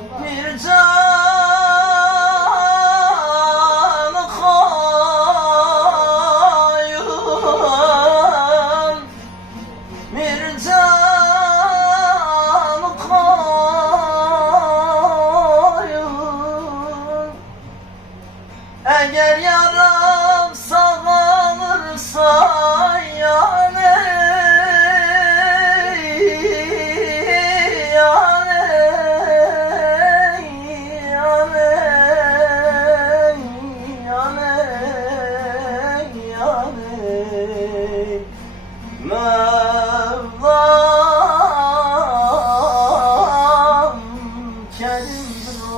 bir can koyun. Bir can koyun. Eğer yarar Mevlam Kerim'dir o